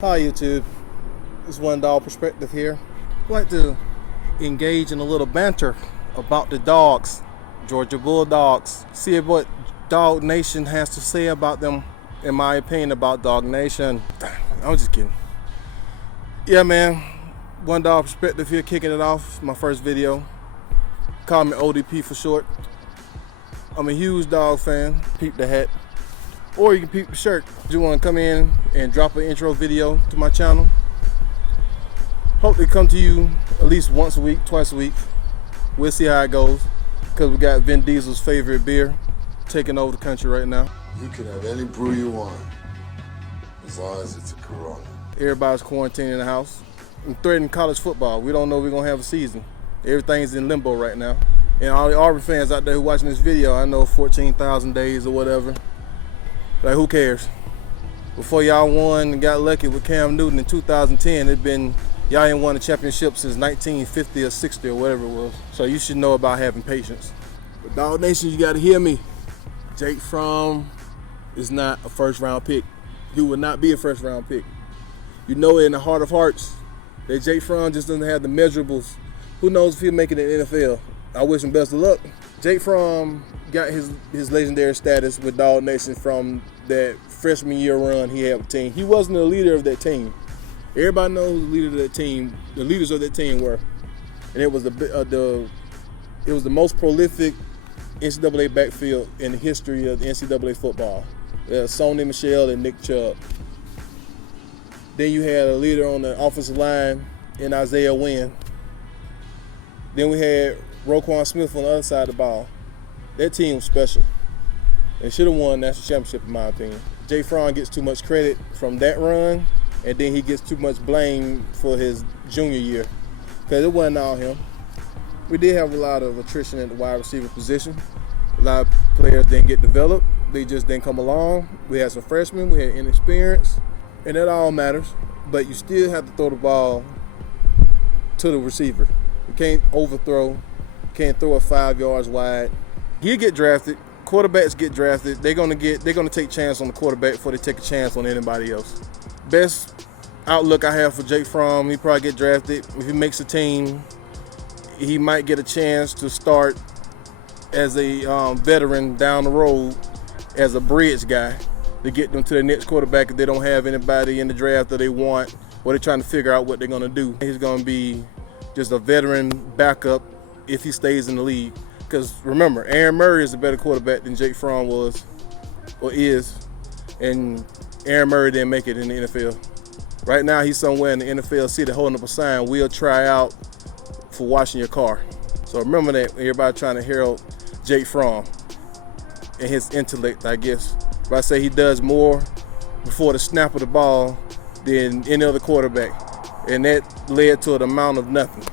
Hi YouTube, it's One Dog Perspective here. I'd like to engage in a little banter about the dogs, Georgia Bulldogs. See what Dog Nation has to say about them, in my opinion, about Dog Nation. I'm just kidding. Yeah man, One Dog Perspective here, kicking it off, my first video. Call me ODP for short. I'm a huge dog fan, peep the hat. Or you can peep the shirt. You want to come in and drop an intro video to my channel. Hope to come to you at least once a week, twice a week. We'll see how it goes. Because we got Vin Diesel's favorite beer taking over the country right now. You can have any brew you want, as long as it's a Corona. Everybody's quarantined in the house. And threatening college football. We don't know if we're going to have a season. Everything's in limbo right now. And all the Auburn fans out there who watching this video, I know 14,000 days or whatever. Like, who cares? Before y'all won and got lucky with Cam Newton in 2010, y'all ain't won a championship since 1950 or 60 or whatever it was. So you should know about having patience. But Dog Nation, you gotta hear me. Jake Fromm is not a first round pick. He will not be a first round pick. You know it in the heart of hearts that Jake Fromm just doesn't have the measurables. Who knows if he'll make it in the NFL? I wish him best of luck. Jake Fromm got his legendary status with Dog Nation from that freshman year run he had with the team. He wasn't the leader of that team. Everybody knows who the leader of that team. The leaders of that team were, and it was the most prolific NCAA backfield in the history of the NCAA football. Sony Michel and Nick Chubb. Then you had a leader on the offensive line in Isaiah Wynn. Then we had Roquan Smith on the other side of the ball. That team was special. They should have won national championship in my opinion. Jake Fromm gets too much credit from that run, and then he gets too much blame for his junior year, because it wasn't all him. We did have a lot of attrition at the wide receiver position. A lot of players didn't get developed. They just didn't come along. We had some freshmen, we had inexperience, and that all matters. But you still have to throw the ball to the receiver. You can't overthrow. Can't throw it 5 yards wide. He'll get drafted. Quarterbacks get drafted. They're gonna take a chance on the quarterback before they take a chance on anybody else. Best outlook I have for Jake Fromm, he probably get drafted. If he makes a team, he might get a chance to start as a veteran down the road as a bridge guy to get them to the next quarterback if they don't have anybody in the draft that they want, or they're trying to figure out what they're gonna do. He's gonna be just a veteran backup if he stays in the league. Because remember, Aaron Murray is a better quarterback than Jake Fromm was, or is, and Aaron Murray didn't make it in the NFL. Right now, he's somewhere in the NFL city holding up a sign, "We'll try out for washing your car." So remember that, everybody trying to herald Jake Fromm and his intellect, I guess. But I say he does more before the snap of the ball than any other quarterback, and that led to an amount of nothing.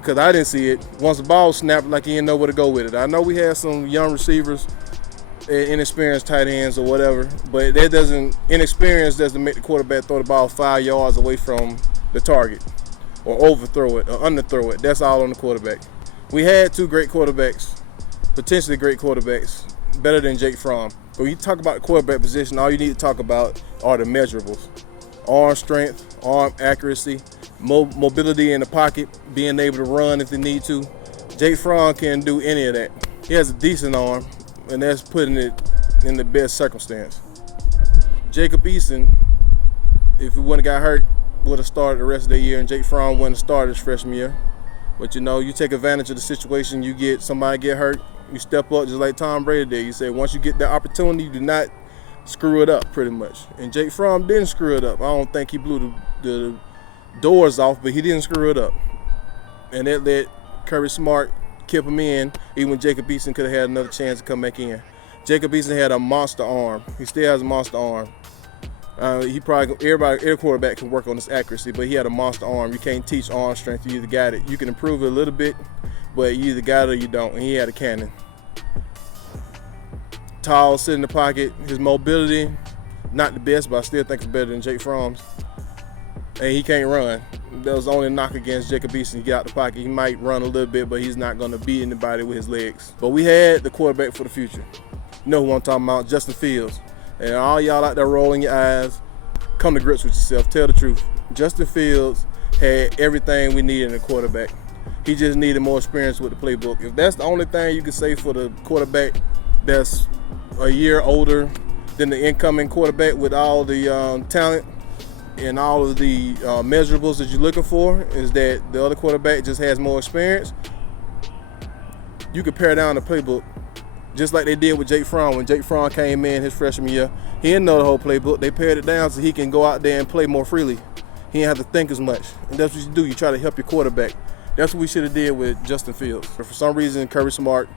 Because I didn't see it. Once the ball snapped, like he didn't know where to go with it. I know we had some young receivers, inexperienced tight ends or whatever, but inexperience doesn't make the quarterback throw the ball 5 yards away from the target, or overthrow it, or underthrow it. That's all on the quarterback. We had two great quarterbacks, potentially great quarterbacks, better than Jake Fromm. But when you talk about the quarterback position, all you need to talk about are the measurables. Arm strength, arm accuracy, mobility in the pocket, being able to run if they need to. Jake Fromm can't do any of that. He has a decent arm, and that's putting it in the best circumstance. Jacob Eason, if he wouldn't have got hurt, would have started the rest of the year, and Jake Fromm wouldn't have started his freshman year. But you know, you take advantage of the situation, you get somebody get hurt, you step up just like Tom Brady did. You say once you get that opportunity, you do not screw it up, pretty much. And Jake Fromm didn't screw it up. I don't think he blew the doors off, but he didn't screw it up. And that let Kirby Smart keep him in, even when Jacob Eason could have had another chance to come back in. Jacob Eason had a monster arm. He still has a monster arm. Every quarterback can work on his accuracy, but he had a monster arm. You can't teach arm strength. You either got it. You can improve it a little bit, but you either got it or you don't. And he had a cannon. Tall, sit in the pocket. His mobility, not the best, but I still think it's better than Jake Fromm's. And he can't run. That was the only knock against Jacob Eason. He got out the pocket. He might run a little bit, but he's not going to beat anybody with his legs. But we had the quarterback for the future. You know who I'm talking about, Justin Fields. And all y'all out there rolling your eyes, come to grips with yourself. Tell the truth. Justin Fields had everything we needed in a quarterback. He just needed more experience with the playbook. If that's the only thing you can say for the quarterback that's a year older than the incoming quarterback with all the talent and all of the measurables that you're looking for, is that the other quarterback just has more experience, you can pare down the playbook just like they did with Jake Fromm. When Jake Fromm came in his freshman year, he didn't know the whole playbook. They pared it down so he can go out there and play more freely. He didn't have to think as much. And that's what you do. You try to help your quarterback. That's what we should have did with Justin Fields. But for some reason, Kirby Smart,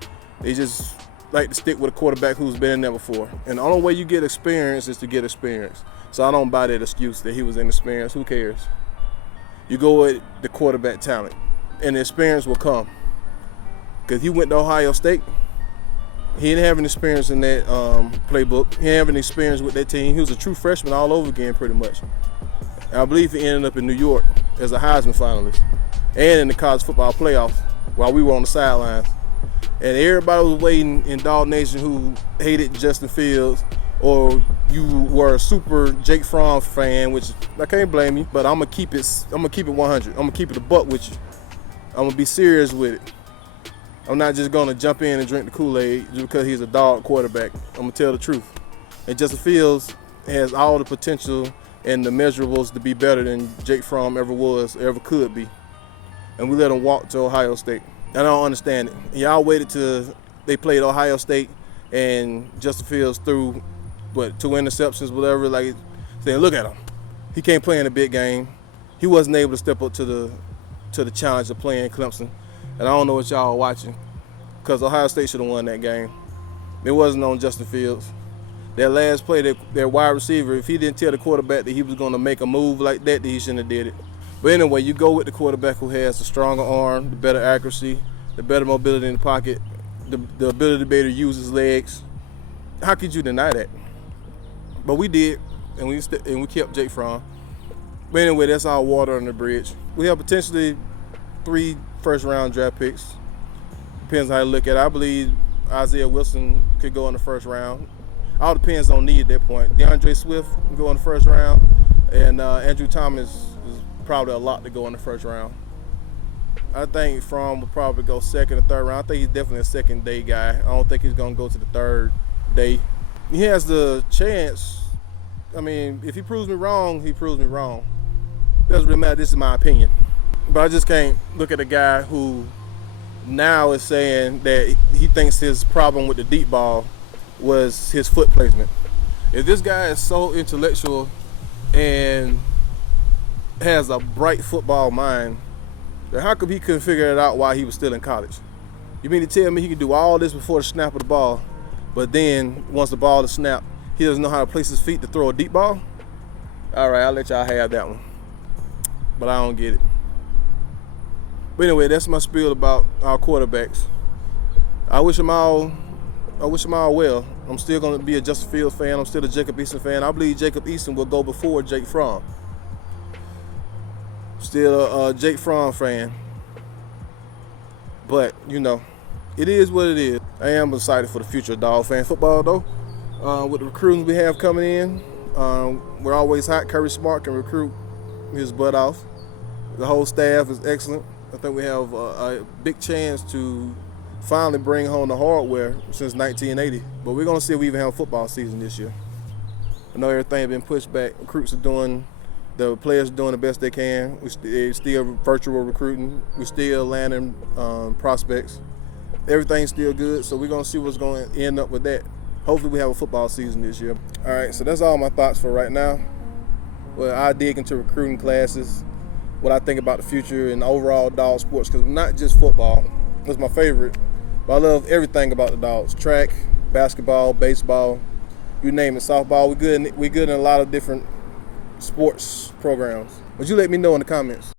they just like to stick with a quarterback who's been in there before. And the only way you get experience is to get experience. So I don't buy that excuse that he was inexperienced. Who cares? You go with the quarterback talent, and the experience will come. Because he went to Ohio State. He didn't have any experience in that playbook. He didn't have any experience with that team. He was a true freshman all over again, pretty much. And I believe he ended up in New York as a Heisman finalist and in the college football playoffs while we were on the sidelines. And everybody was waiting in Dawg Nation who hated Justin Fields, or you were a super Jake Fromm fan, which I can't blame you, but I'm gonna keep it 100. I'm gonna keep it a buck with you. I'm gonna be serious with it. I'm not just gonna jump in and drink the Kool-Aid just because he's a dog quarterback. I'm gonna tell the truth. And Justin Fields has all the potential and the measurables to be better than Jake Fromm ever was, ever could be. And we let him walk to Ohio State. And I don't understand it. Y'all waited till they played Ohio State and Justin Fields threw, 2 interceptions, whatever, like saying, look at him. He can't play in a big game. He wasn't able to step up to the challenge of playing Clemson. And I don't know what y'all are watching, because Ohio State should have won that game. It wasn't on Justin Fields. That last play, their wide receiver, if he didn't tell the quarterback that he was going to make a move like that, then he shouldn't have did it. But anyway, you go with the quarterback who has the stronger arm, the better accuracy, the better mobility in the pocket, the ability to be able to use his legs. How could you deny that? But we did, and we kept Jake Fromm. But anyway, that's all water on the bridge. We have potentially 3 first-round draft picks. Depends on how you look at it. I believe Isaiah Wilson could go in the first round. All depends on need at that point. DeAndre Swift can go in the first round, and Andrew Thomas is probably a lot to go in the first round. I think Fromm will probably go second or third round. I think he's definitely a second-day guy. I don't think he's going to go to the third day. He has the chance. I mean, if he proves me wrong, he proves me wrong. It doesn't really matter. This is my opinion. But I just can't look at a guy who now is saying that he thinks his problem with the deep ball was his foot placement. If this guy is so intellectual and has a bright football mind, then how come he couldn't figure it out while he was still in college? You mean to tell me he could do all this before the snap of the ball, but then once the ball is snapped, he doesn't know how to place his feet to throw a deep ball? All right, I'll let y'all have that one. But I don't get it. But anyway, that's my spiel about our quarterbacks. I wish them all well. I'm still going to be a Justin Fields fan. I'm still a Jacob Eason fan. I believe Jacob Eason will go before Jake Fromm. Still a Jake Fromm fan. But, you know, it is what it is. I am excited for the future of Dawg fan football, though. With the recruiting we have coming in, we're always hot. Kirby Smart can recruit his butt off. The whole staff is excellent. I think we have a big chance to finally bring home the hardware since 1980. But we're going to see if we even have a football season this year. I know everything has been pushed back. The players are doing the best they can. We're still virtual recruiting. We're still landing prospects. Everything's still good, so we're going to see what's going to end up with that. Hopefully we have a football season this year. All right, so that's all my thoughts for right now. Well, I dig into recruiting classes, what I think about the future and overall dog sports, because not just football. That's my favorite. But I love everything about the Dogs. Track, basketball, baseball, you name it, softball. We're good in a lot of different sports programs. But you let me know in the comments.